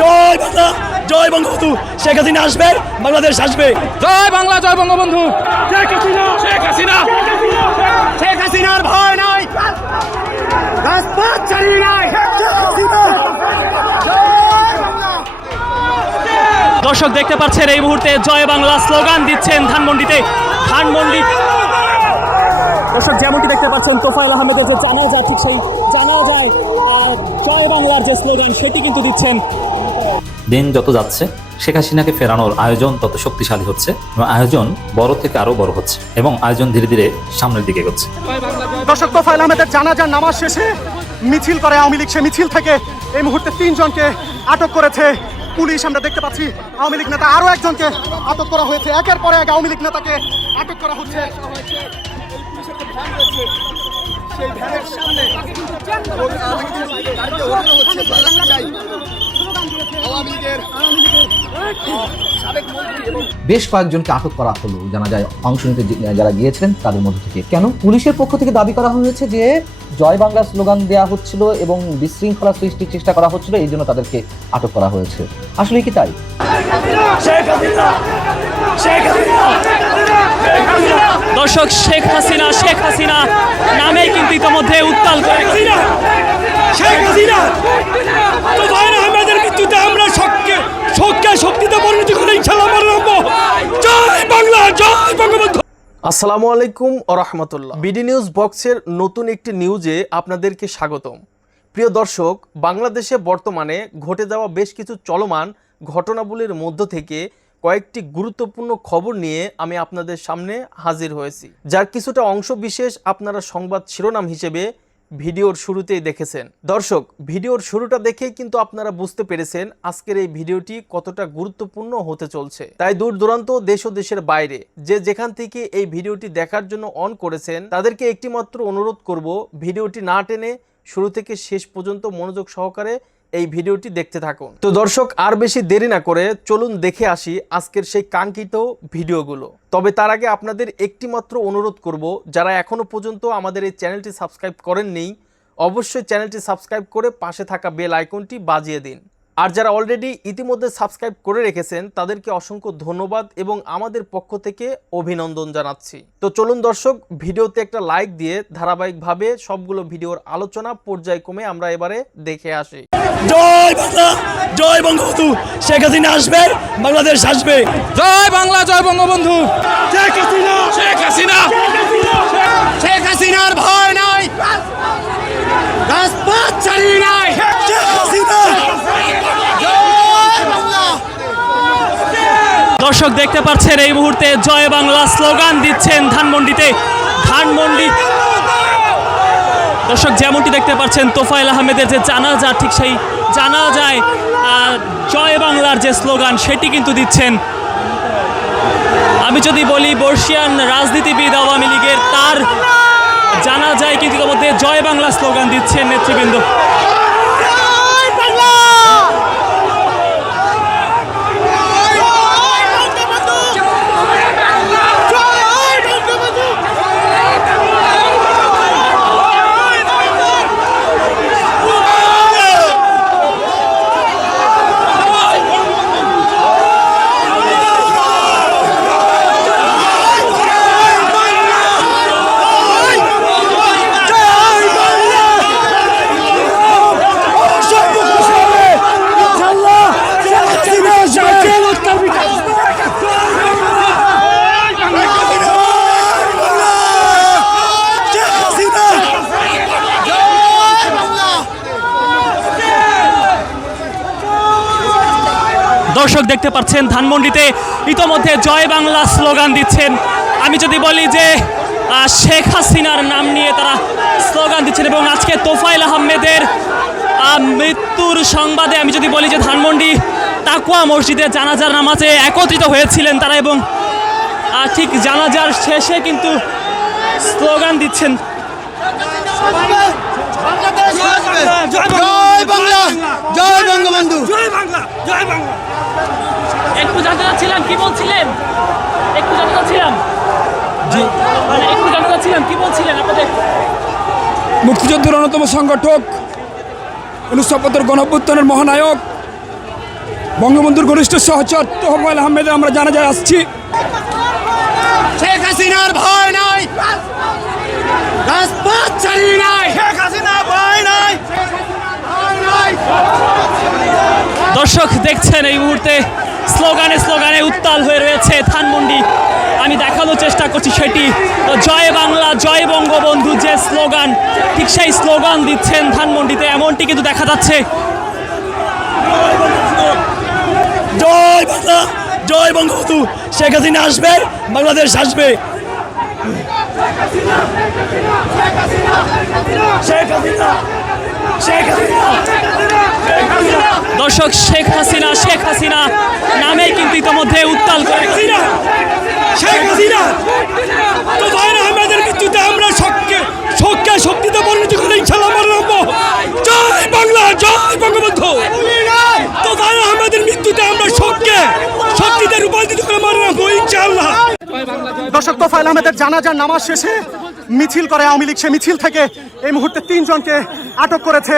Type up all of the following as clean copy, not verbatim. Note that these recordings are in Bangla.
জয় বাংলা, জয় বঙ্গবন্ধু। শেখ হাসিনা আসবে, বাংলাদেশ আসবে। জয় বাংলা, জয় বঙ্গবন্ধু। শেখ হাসিনা, শেখ হাসিনা, শেখ হাসিনার ভয় নাই, রাজপথ চালিয়ে নাই। দর্শক দেখতে পাচ্ছেন এই মুহূর্তে জয় বাংলা স্লোগান দিচ্ছেন ধানমন্ডিতে। দর্শক যেমনটি দেখতে পাচ্ছেন তোফায়েল আহমেদের যে জানাজা, ঠিক সেই জানাজায় জয় বাংলার যে স্লোগান সেটি কিন্তু দিচ্ছেন। দিন যত যাচ্ছে শেখ হাসিনাকে ফেরানোর আয়োজন তত শক্তিশালী হচ্ছে এবং আয়োজন বড় থেকে আরো বড় হচ্ছে এবং আয়োজন ধীরে ধীরে সামনের দিকে এগোচ্ছে। দর্শক তোফায়েল আহমেদের জানাজার নামাজ শেষে মিছিল করে আওয়ামী লীগ। সে মিছিল থেকে এই মুহূর্তে 3 জনকে আটক করেছে পুলিশ। আমরা দেখতে পাচ্ছি আওয়ামী লীগ নেতা আরো একজনকে আটক করা হয়েছে। একের পর এক আওয়ামী লীগ নেতাকে আটক করা হচ্ছে। সেই ভ্যানের সামনে বেশ কয়েকজনকে আটক করা হলো জানা যায় অংশ নিতে যারা গিয়েছিলেন তাদের মধ্য থেকে। কেন? পুলিশের পক্ষ থেকে দাবি করা হয়েছে যে জয় বাংলা স্লোগান দেওয়া হচ্ছিল এবং বিশৃঙ্খলা সৃষ্টির চেষ্টা করা হচ্ছিল, এই জন্য তাদেরকে আটক করা হয়েছে। আসলে কি তাই? দর্শক শেখ হাসিনা নামে কিন্তু ইতিমধ্যে উত্তাল করে শেখ হাসিনা তোফায়েল আহমেদের মৃত্যুতে আমরা শোককে শক্তিতে পরিণত করে ইনশাআল্লাহ মানব। জয় বাংলা, জয় বঙ্গবন্ধু। আসসালামু আলাইকুম ওয়া রাহমাতুল্লাহ। বিডি নিউজ বক্সের নতুন একটি নিউজে আপনাদেরকে স্বাগতম। প্রিয় দর্শক, বাংলাদেশে বর্তমানে ঘটে যাওয়া বেশ কিছু চলমান ঘটনাবলীর মধ্য থেকে কয়েকটি গুরুত্বপূর্ণ খবর নিয়ে আমি আপনাদের সামনে হাজির হয়েছি, যার কিছুটা অংশ বিশেষ আপনারা সংবাদ শিরোনাম হিসেবে ভিডিওর শুরুতেই দেখেছেন। দর্শক, ভিডিওর শুরুটা দেখেই কিন্তু আপনারা বুঝতে পেরেছেন আজকের এই ভিডিওটি কতটা গুরুত্বপূর্ণ হতে চলছে। তাই দূর দূরান্ত দেশ ও দেশের বাইরে যে যেখান থেকে এই ভিডিওটি দেখার জন্য অন করেছেন তাদেরকে একটিমাত্র অনুরোধ করব, ভিডিওটি না টেনে শুরু থেকে শেষ পর্যন্ত মনোযোগ সহকারে এই ভিডিওটি দেখতে থাকুন। তো দর্শক, আর বেশি দেরি না করে চলুন দেখে আসি আজকের সেই কাঙ্ক্ষিত ভিডিওগুলো। তবে তার আগে আপনাদের একটি মাত্র অনুরোধ করব, যারা এখনো পর্যন্ত আমাদের এই চ্যানেলটি সাবস্ক্রাইব করেননি অবশ্যই চ্যানেলটি সাবস্ক্রাইব করে পাশে থাকা বেল আইকনটি বাজিয়ে দিন। আর যারা অলরেডি ইতিমধ্যে সাবস্ক্রাইব করে রেখেছেন তাদেরকে অসংখ্য ধন্যবাদ এবং আমাদের পক্ষ থেকে অভিনন্দন জানাচ্ছি। তো চলুন দর্শক, ভিডিওতে একটা লাইক দিয়ে ধারাবাহিকভাবে সবগুলো ভিডিওর আলোচনা পর্যায়ক্রমে আমরা এবারে দেখে আসি। জয় বাংলা, জয় বঙ্গবন্ধু। শেখ হাসিনা আসবে, বাংলাদেশ আসবে। জয় বাংলা, জয় বঙ্গবন্ধু। শেখ হাসিনা, শেখ হাসিনা, শেখ হাসিনার ভয় নাই, রাজপথ চালিয়ে নাই। শেখ হাসিনা। দর্শক দেখতে পাচ্ছেন এই মুহূর্তে জয় বাংলা স্লোগান দিচ্ছেন ধানমন্ডিতে। দর্শক যেমনটি দেখতে পাচ্ছেন তোফায়েল আহমেদের যে জানাজা, ঠিক সেই জানাজায় জয় বাংলার যে স্লোগান সেটি কিন্তু দিচ্ছেন। আমি যদি বলি বর্ষিয়ান রাজনীতিবিদ আওয়ামী লীগের, তার জানাজায় কিন্তু ইতিমধ্যে জয় বাংলা স্লোগান দিচ্ছেন নেতৃবৃন্দ। দর্শক দেখতে পাচ্ছেন ধানমন্ডিতে ইতোমধ্যে জয় বাংলা স্লোগান দিচ্ছেন। আমি যদি বলি যে শেখ হাসিনার নাম নিয়ে তারা স্লোগান দিচ্ছেন এবং আজকে তোফায়েল আহমেদের মৃত্যুর সংবাদে আমি যদি বলি যে ধানমন্ডি তাকওয়া মসজিদে জানাজার নামাজে একত্রিত হয়েছিলেন তারা এবং ঠিক জানাজার শেষে কিন্তু স্লোগান দিচ্ছেন জয় বাংলা, জয় বঙ্গবন্ধু। জয় বাংলা, জয় বাংলা। একটু জানতে চাচ্ছিলাম কি বলছিলেন, একটু জানতে চাচ্ছিলাম কি বলছিলেন আপনাদের। মুক্তিযুদ্ধের অন্যতম সংগঠক, 1975 গণঅভ্যুত্থানের মহানায়ক বঙ্গবন্ধুর ঘনিষ্ঠ সহচর তোফায়েল আহমেদের আমরা জানাজায় আসছি। শেখ হাসিনার ভয় নাই, রাজপথ ছাড়ি নাই, শেখ হাসিনা ভয় নাই। দর্শক দেখছেন এই মুহূর্তে স্লোগানে স্লোগানে উত্তাল হয়ে রয়েছে ধানমন্ডি। আমি দেখানোর চেষ্টা করছি সেটি জয় বাংলা জয় বঙ্গবন্ধু যে স্লোগান, ঠিক সেই স্লোগান দিচ্ছেন ধানমন্ডিতে, এমনটি কিন্তু দেখা যাচ্ছে। জয় বাংলা জয় বঙ্গবন্ধু, শেখ হাসিনা আসবে, বাংলাদেশ আসবে। শেখ হাসিনা শেখ হাসিনা দর্শক শেখ হাসিনা নামে কিন্তু ইতিমধ্যে উত্তাল করে শেখ হাসিনা তোফায়েল আহমেদের মৃত্যুতে আমরা শোককে শক্তিতে পরিণত করে ইনশাআল্লাহ মানব। জয় বাংলা জয় বঙ্গবন্ধু। তোফায়েল আহমেদের মৃত্যুতে আমরা শোককে শক্তিতে রূপান্তরিত করে মানব ইনশাআল্লাহ। দর্শক, তোফায়েল আহমেদের জানাজার নামাজ শেষে মিছিল করে আওয়ামী লীগ। সে মিছিল থেকে এই মুহূর্তে 3 জনকে আটক করেছে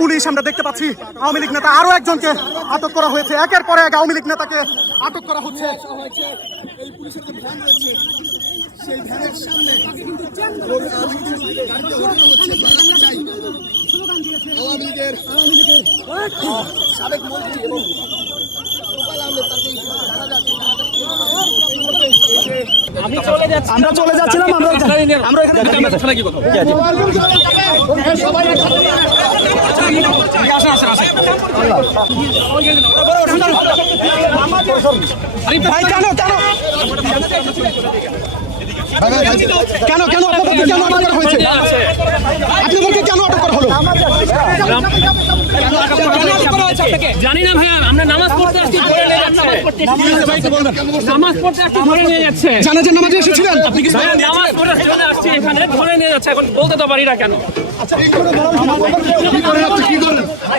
পুলিশ। আমরা দেখতে পাচ্ছি আওয়ামী লীগ নেতা আরো একজনকে আটক করা হয়েছে। একের পর এক আওয়ামী লীগ নেতাকে আটক করা হচ্ছে। এই পুলিশের যে ভ্যান রয়েছে সেই ভ্যানের সামনে আওয়ামী লীগের সাবেক মন্ত্রী এবং তোফায়েল আহমেদ তাকে আমরা চলে যাচ্ছিলাম। আমরা এখানে কি কথা ভাই কেন আপনাদেরকে কেন আটক করা হয়েছে? আপনাদেরকে কেন আটক করা হলো? জানি না ভাইয়া, আমরা নামাজ পড়তে আসছি, ধরে নিয়ে যাচ্ছে। নামাজ পড়তে আসছি, ধরে নিয়ে যাচ্ছে। জানাজার নামাজে এসেছিলেন? নামাজ পড়তে চলে আসছি, এখানে ধরে নিয়ে যাচ্ছে। এখন বলতে তো পারি না কেন।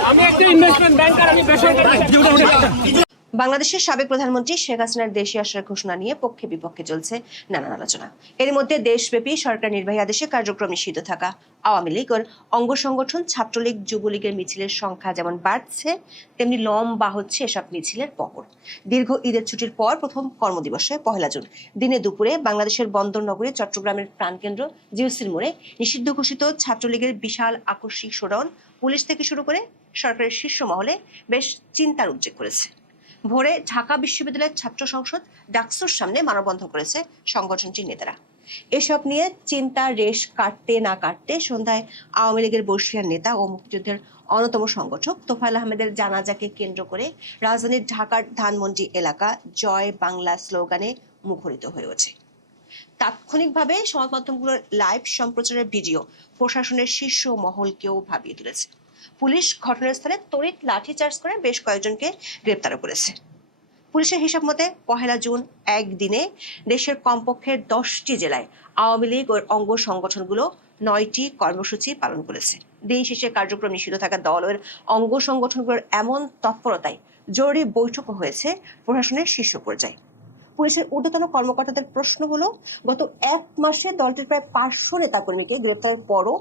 আমি একটা ইনভেস্টমেন্ট ব্যাংকার, আমি বেসরকারি। বাংলাদেশের সাবেক প্রধানমন্ত্রী শেখ হাসিনার দেশে আসার ঘোষণা নিয়ে পক্ষে বিপক্ষে চলছে নানান আলোচনা। এর মধ্যে দেশব্যাপী সরকার নির্বাহী আদেশে কার্যক্রম নিষিদ্ধ থাকা আওয়ামী লীগ ও অঙ্গ সংগঠন ছাত্রলীগ যুবলীগের মিছিলের সংখ্যা যেমন বাড়ছে, তেমনি লম্বা হচ্ছে এসব মিছিলের পকড়। দীর্ঘ ঈদের ছুটির পর প্রথম কর্মদিবসে 1 জুন দিনে দুপুরে বাংলাদেশের বন্দর নগরী চট্টগ্রামের প্রাণকেন্দ্র জিওসির মোড়ে নিষিদ্ধ ঘোষিত ছাত্রলীগের বিশাল আকস্মিক শোডাউন পুলিশ থেকে শুরু করে সরকারের শীর্ষ মহলে বেশ চিন্তার উদ্রেক করেছে। ভোরে ঢাকা বিশ্ববিদ্যালয়ের ছাত্র সংসদ ডাকসুর সামনে মানববন্ধন করেছে সংগঠনটির নেতারা। এসব নিয়ে চিন্তা রেশ কাটতে না কাটতে সন্ধ্যায় আওয়ামী লীগের বর্ষিয়ান নেতা ও মুক্তিযুদ্ধের অন্যতম সংগঠক তোফায়েল আহমেদের জানাজাকে কেন্দ্র করে রাজধানীর ঢাকার ধানমন্ডি এলাকা জয় বাংলা স্লোগানে মুখরিত হয়ে ওঠে। তাৎক্ষণিকভাবে সংবাদ মাধ্যমগুলোর লাইভ সম্প্রচারের ভিডিও প্রশাসনের শীর্ষ মহলকেও ভাবিয়ে তুলেছে। পুলিশ ঘটনাস্থলে তড়িৎ লাঠিচার্জ করে বেশ কয়েকজনকে গ্রেপ্তার করেছে। পুলিশের হিসাব মতে 1 জুন একদিনে দেশের কমপক্ষে 10টি জেলায় আওয়ামী লীগ ও অঙ্গ সংগঠনগুলো 9টি কর্মসূচি পালন করেছে। দিন শেষে কার্যক্রম নিষিদ্ধ থাকা দলের অঙ্গ সংগঠনগুলোর এমন তৎপরতায় জরুরি বৈঠকও হয়েছে প্রশাসনের শীর্ষ পর্যায়ে। পুলিশের ঊর্ধ্বতন কর্মকর্তাদের প্রশ্ন হলো, গত 1 মাসে দলটির প্রায় 500 নেতাকর্মীকে গ্রেপ্তারের পরও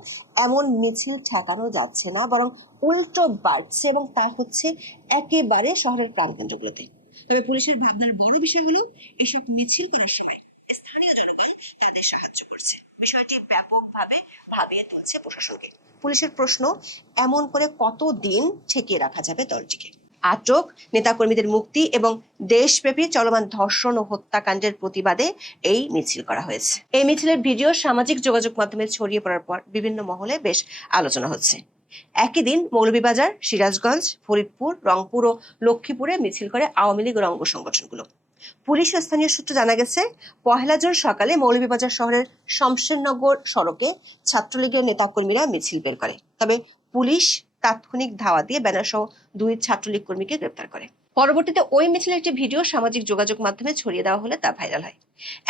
এমন মিছিল ঠেকানো যাচ্ছে না, বরং উল্টো বাড়ছে, এবং তা হচ্ছে একেবারে শহরের প্রাণকেন্দ্রগুলোতে। তবে পুলিশের ভাবনার বড় বিষয় হলো এসব মিছিল করার সময় স্থানীয় জনগণ তাদের সাহায্য করছে। বিষয়টি ব্যাপকভাবে ভাবিয়ে তুলছে প্রশাসনকে। পুলিশের প্রশ্ন, এমন করে কতদিন ঠেকিয়ে রাখা যাবে দলটিকে? আটক নেতাকর্মীদের মুক্তি এবং দেশব্যাপী চলমান ধর্ষণ ও হত্যাকাণ্ডের প্রতিবাদে এই মিছিল করা হয়েছে। এই মিছিলের ভিডিও সামাজিক যোগাযোগ মাধ্যমে ছড়িয়ে পড়ার পর বিভিন্ন মহলে বেশ আলোচনা হচ্ছে। একই দিন মৌলভীবাজার, সিরাজগঞ্জ, ফরিদপুর, রংপুর ও লক্ষ্মীপুরে মিছিল করে আওয়ামী লীগ অঙ্গ সংগঠনগুলো। পুলিশ ও স্থানীয় সূত্রে জানা গেছে, 1 জুন সকালে মৌলভীবাজার শহরের শমশেরনগর সড়কে ছাত্রলীগের নেতাকর্মীরা মিছিল বের করে। তবে পুলিশ তাৎক্ষণিক ধাওয়া দিয়ে ব্যানার সহ 2 ছাত্রলীগ কর্মীকে গ্রেপ্তার করে। পরবর্তীতে ওই মিছিলের একটি ভিডিও সামাজিক যোগাযোগ মাধ্যমে ছড়িয়ে দেওয়া হলে তা ভাইরাল হয়।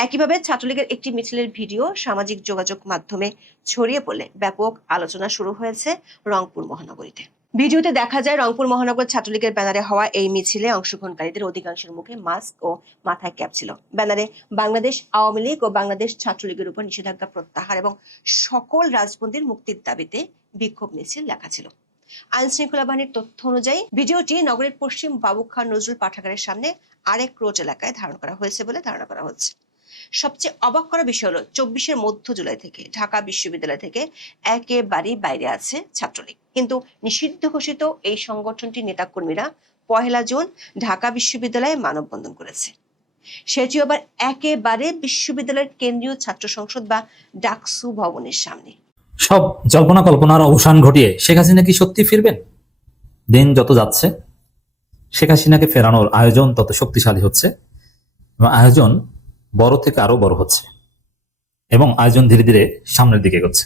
একইভাবে ছাত্রলীগের একটি মিছিলের ভিডিও সামাজিক যোগাযোগ মাধ্যমে ছড়িয়ে পড়লে ব্যাপক আলোচনা শুরু হয়েছে রংপুর মহানগরীতে। ভিডিওতে দেখা যায় রংপুর মহানগর ছাত্রলীগের ব্যানারে হওয়া এই মিছিলে অংশগ্রহণকারীদের অধিকাংশের মুখে মাস্ক ও মাথায় ক্যাপ ছিল। ব্যানারে বাংলাদেশ আওয়ামী লীগ ও বাংলাদেশ ছাত্রলীগের উপর নিষেধাজ্ঞা প্রত্যাহার এবং সকল রাজবন্দীর মুক্তির দাবিতে বিক্ষোভ মিছিল লেখা ছিল। আইন শৃঙ্খলা বাহিনীর তথ্য অনুযায়ী ভিডিওটি নগরের পশ্চিম বাবুখান নজরুল পাঠাগারের সামনে আরেক রোড এলাকায় ধারণ করা হয়েছে বলে ধারণা করা হচ্ছে। সবচেয়ে অবাক করা বিষয় হলো 24 মধ্য জুলাই থেকে ঢাকা বিশ্ববিদ্যালয় থেকে একেবারেই বাইরে আছে ছাত্রলীগ, কিন্তু নিষিদ্ধ ঘোষিত এই সংগঠনটির নেতাকর্মীরা 1 জুন ঢাকা বিশ্ববিদ্যালয়ে মানববন্ধন করেছে, সেটি আবার একেবারে বিশ্ববিদ্যালয়ের কেন্দ্রীয় ছাত্র সংসদ বা ডাকসু ভবনের সামনে। সব জল্পনা কল্পনার অবসান ঘটিয়ে শেখ হাসিনা কি সত্যি ফিরবেন? দিন যত যাচ্ছে শেখ হাসিনাকে ফেরানোর আয়োজন তত শক্তিশালী হচ্ছে এবং আয়োজন বড় থেকে আরো বড় হচ্ছে এবং আয়োজন ধীরে ধীরে সামনের দিকে এগোচ্ছে।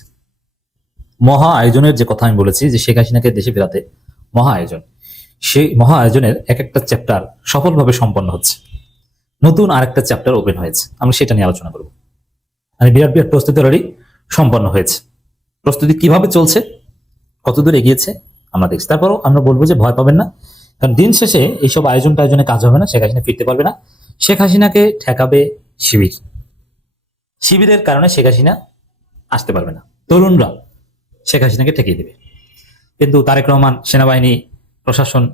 মহা আয়োজনের যে কথা আমি বলেছি যে শেখ হাসিনাকে দেশে ফেরাতে মহা আয়োজন, সেই মহা আয়োজনের এক একটা চ্যাপ্টার সফলভাবে সম্পন্ন হচ্ছে, নতুন আরেকটা চ্যাপ্টার ওপেন হয়েছে। আমরা সেটা নিয়ে আলোচনা করব। মানে বিরাট বিরাট প্রস্তুতি অলরেডি সম্পন্ন হয়েছে। প্রস্তুতি কিভাবে চলছে, কতদূর এগিয়েছে আমরা দেখছি। তারপরও আমরা বলবো যে ভয় পাবেন না, কারণ দিন শেষে এইসব আয়োজন টায়োজনে কাজ হবে না। শেখ হাসিনা ফিরতে পারবে না। শেখ হাসিনাকে ঠেকাবে শিবির। শিবিরের কারণে শেখ হাসিনা আসতে পারবে না। তরুণরা শেখ হাসিনাকে ঠেকিয়ে দেবে। কিন্তু তারেক রহমান, সেনাবাহিনী, প্রশাসন,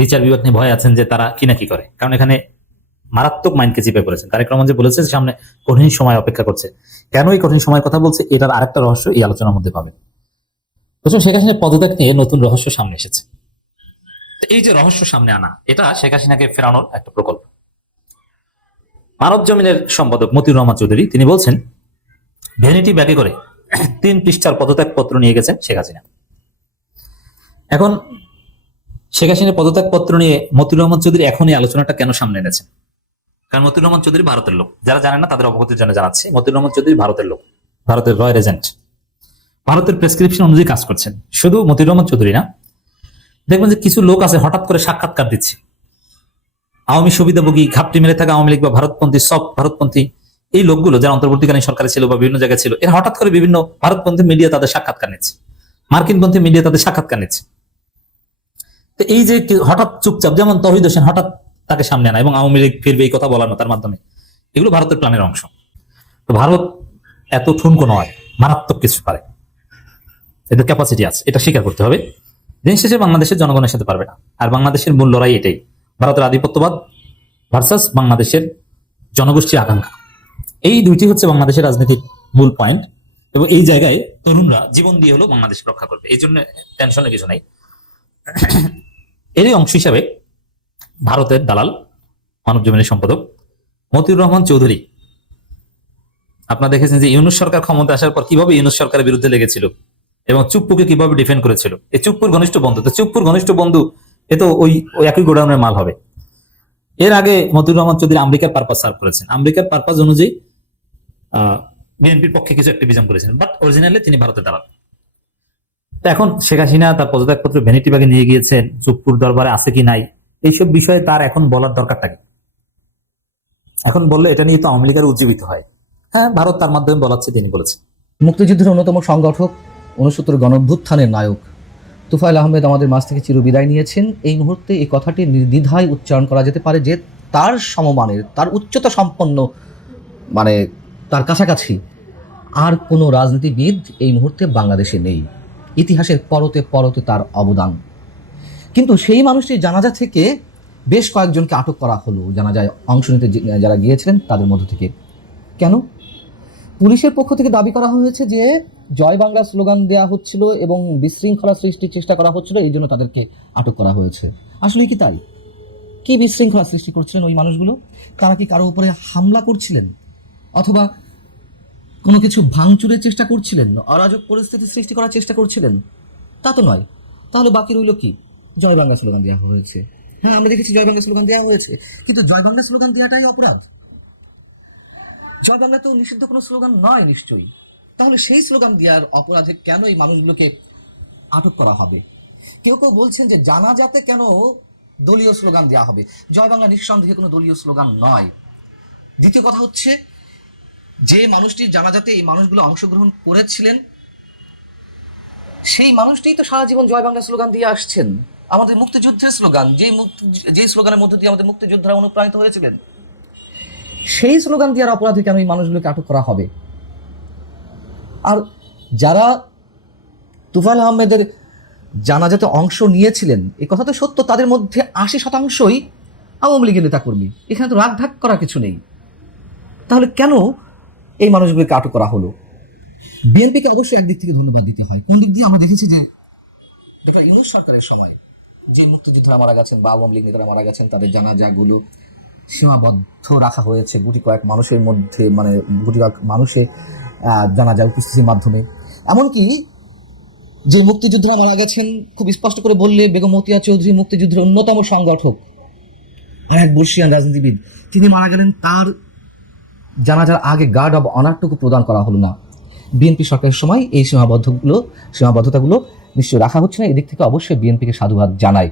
বিচার বিভাগ নিয়ে ভয় আছেন যে তারা কি না কি করে, কারণ এখানে মারাত্মক মাইন্ডকে চিপে পড়েছেন। তারেক রহমান যে বলেছে সামনে কঠিন সময় অপেক্ষা করছে, কেন এই কঠিন সময়ের কথা বলছে এটার আরেকটা রহস্য এই আলোচনার মধ্যে পাবেন। বুঝছেন, শেখ হাসিনার পদত্যাগ নিয়ে নতুন রহস্য সামনে এসেছে। এই যে রহস্য সামনে আনা, এটা শেখ হাসিনাকে ফেরানোর একটা প্রকল্প। মানব জমিনের সম্পাদক মতিউর রহমান চৌধুরী তিনি বলছেন ভ্যানিটি ব্যাগে করে 3 পৃষ্ঠার পদত্যাগ পত্র নিয়ে গেছেন শেখ হাসিনা। এখন শেখ হাসিনার পদত্যাগ পত্র নিয়ে মতিউর রহমান চৌধুরী এখন এই আলোচনাটা কেন সামনে এনেছেন? কারণ মতিউর রহমান চৌধুরী ভারতের লোক। যারা জানেন না তাদের অবগতির জন্য জানাচ্ছি, মতিউর রহমান চৌধুরী ভারতের লোক, ভারতের রয়্যাল এজেন্ট, ভারতের প্রেসক্রিপশন অনুযায়ী কাজ করছেন। শুধু মতিউর রহমান চৌধুরী না, দেখবেন যে কিছু লোক আছে হঠাৎ করে সাক্ষাৎকার দিচ্ছে। আওয়ামী সুবিধাভোগী, ঘাপটি মেরে থাকা আওয়ামী লীগ বা ভারতপন্থী, সব ভারতপন্থী এই লোকগুলো যারা অন্তর্বর্তীকালীন সরকারে ছিল বা বিভিন্ন জায়গায় ছিল, এরা হঠাৎ করে বিভিন্ন ভারতপন্থী মিডিয়া তাদের সাক্ষাৎকার নিচ্ছে, মার্কিনপন্থী মিডিয়া তাদের সাক্ষাৎকার নিচ্ছে। তো এই যে হঠাৎ চুপচাপ, যেমন তৌহিদ হোসেন হঠাৎ তাকে সামনে আনা এবং আওয়ামী লীগ ফিরবে এই কথা বলানো তার মাধ্যমে, এগুলো ভারতের প্ল্যানের অংশ। তো ভারত এত ঠুনকো নয়, মারাত্মক কিছু পারে, এদের ক্যাপাসিটি আছে, এটা স্বীকার করতে হবে। দিন শেষে বাংলাদেশের জনগণের সাথে পারবে না। আর বাংলাদেশের মূল লড়াই এটাই, ভারতের আধিপত্যবাদ ভার্সাস বাংলাদেশের জনগোষ্ঠীর আকাঙ্ক্ষা। এই দুইটি হচ্ছে বাংলাদেশের রাজনীতির মূল পয়েন্ট এবং এই জায়গায় তরুণরা জীবন দিয়ে হলেও বাংলাদেশ রক্ষা করবে। এই জন্য টেনশনের কিছু নাই। এরই অংশ হিসাবে ভারতের দালাল মানব জমিনের সম্পাদক মতিউর রহমান চৌধুরী, আপনারা দেখেছেন যে ইউনূস সরকার ক্ষমতা আসার পর কিভাবে ইউনূস সরকারের বিরুদ্ধে লেগেছিল এবং চুপ্পুকে কিভাবে ডিফেন্ড করেছিল। এই চুপ্পুর ঘনিষ্ঠ বন্ধু, তো চুপ্পুর ঘনিষ্ঠ বন্ধু এ তো ওই একই গোডাউনের মাল হবে। এর আগে মতিউর রহমান চৌধুরী আমেরিকার পারপাস সার্ভ করেছেন, আমেরিকার পারপাস অনুযায়ী বিএনপির পক্ষে কিছু অ্যাক্টিভিজম করেছেন, বাট অরিজিনালি তিনি ভারতের দালাল। তো এখন শেখ হাসিনা তার পদত্যাগপত্র ভ্যানিটি ব্যাগে নিয়ে গিয়েছেন, চুপ্পুর দরবারে আছে কি নাই এইসব বিষয়ে তার এখন বলার দরকার থাকে। এখন বললে এটা নিয়ে তো আওয়ামী লীগের উজ্জীবিত হয়। হ্যাঁ, ভারত তার মাধ্যমে বলাচ্ছে, তিনি বলেছেন। মুক্তিযুদ্ধের অন্যতম সংগঠক, 69 গণঅভ্যুত্থানের নায়ক তুফাইল আহমেদ আমাদের মাঝ থেকে চিরবিদায় নিয়েছেন। এই মুহূর্তে এই কথাটি নির্দ্বিধায় উচ্চারণ করা যেতে পারে যে তার সমমানের, তার উচ্চতা সম্পন্ন, মানে তার কাছাকাছি আর কোনো রাজনীতিবিদ এই মুহূর্তে বাংলাদেশে নেই। ইতিহাসের পরতে পরতে তার অবদান। কিন্তু সেই মানুষটির জানাজা থেকে বেশ কয়েকজনকে আটক করা হলো, জানা যায় অংশ নিতে যারা গিয়েছিলেন তাদের মধ্য থেকে। কেন? পুলিশের পক্ষ থেকে দাবি করা হয়েছে যে জয় বাংলা স্লোগান দেওয়া হচ্ছিল এবং বিশৃঙ্খলা সৃষ্টির চেষ্টা করা হচ্ছিল, এই জন্য তাদেরকে আটক করা হয়েছে। আসলে কি তাই? কি বিশৃঙ্খলা সৃষ্টি করছিলেন ওই মানুষগুলো? তারা কি কারো উপরে হামলা করছিলেন অথবা কোনো কিছু ভাঙচুরের চেষ্টা করছিলেন, অরাজক পরিস্থিতি সৃষ্টি করার চেষ্টা করছিলেন? তা তো নয়। তাহলে বাকি রইল কি? জয় বাংলা স্লোগান দেওয়া হয়েছে। হ্যাঁ, আমরা দেখেছি জয় বাংলা স্লোগান দেওয়া হয়েছে, কিন্তু জয় বাংলা স্লোগান দেওয়াটাই অপরাধ। জয় বাংলা তো নিষিদ্ধ কোনো স্লোগান নয় নিশ্চয়ই। তাহলে সেই স্লোগান দেওয়ার অপরাধে কেন এই মানুষগুলোকে আটক করা হবে? কেউ কেউ বলছেন যে জানাজাতে কেন দলীয় স্লোগান দেওয়া হবে। জয় বাংলা নিঃসন্দেহে কোনো দলীয় স্লোগান নয়। দ্বিতীয় কথা হচ্ছে, যে মানুষটির জানাজাতে এই মানুষগুলো অংশগ্রহণ করেছিলেন সেই মানুষটিই তো সারা জীবন জয় বাংলা স্লোগান দিয়ে আসছেন। আমাদের মুক্তিযুদ্ধের স্লোগান, যে স্লোগানের মধ্য দিয়ে আমাদের মুক্তিযোদ্ধারা অনুপ্রাণিত হয়েছিলেন, সেই স্লোগান দেওয়ার অপরাধে কেন এই মানুষগুলোকে আটক করা হবে? আর যারা তুফাইল আহমেদের জানাজাতে অংশ নিয়েছিলেন এই কথা তো সত্য, তাদের মধ্যে 80%ই আওয়ামী লীগের নেতাকর্মী। এখানে তো রাগঢাক করার কিছু নেই। তাহলে কেন এই মানুষগুলোকে আটক করা হলো? বিএনপিকে অবশ্যই একদিক থেকে ধন্যবাদ দিতে হয়। কোন দিক দিয়ে? আমরা দেখেছি যে ডক্টর ইউনূস সরকারের সময় যে মুক্তিযোদ্ধারা মারা গেছেন বা আওয়ামী লীগ নেতারা মারা গেছেন তাদের জানাজাগুলো সীমাবদ্ধ রাখা হয়েছে গুটি কয়েক মানুষের মধ্যে, মানে গুটি কয়েক মানুষে জানাজা উপস্থিতির মাধ্যমে। এমনকি যে মুক্তিযোদ্ধারা মারা গেছেন খুব স্পষ্ট করে বললে বেগম মতিয়া চৌধুরী মুক্তিযুদ্ধের অন্যতম সংগঠক আর এক বর্ষীয়ান রাজনীতিবিদ, তিনি মারা গেলেন, তার জানাজার আগে গার্ড অব অনারটুকু প্রদান করা হলো না। বিএনপি সরকারের সময় এই সীমাবদ্ধতাগুলো নিশ্চয়ই রাখা হচ্ছে না। এদিক থেকে অবশ্যই বিএনপিকে সাধুবাদ জানাই।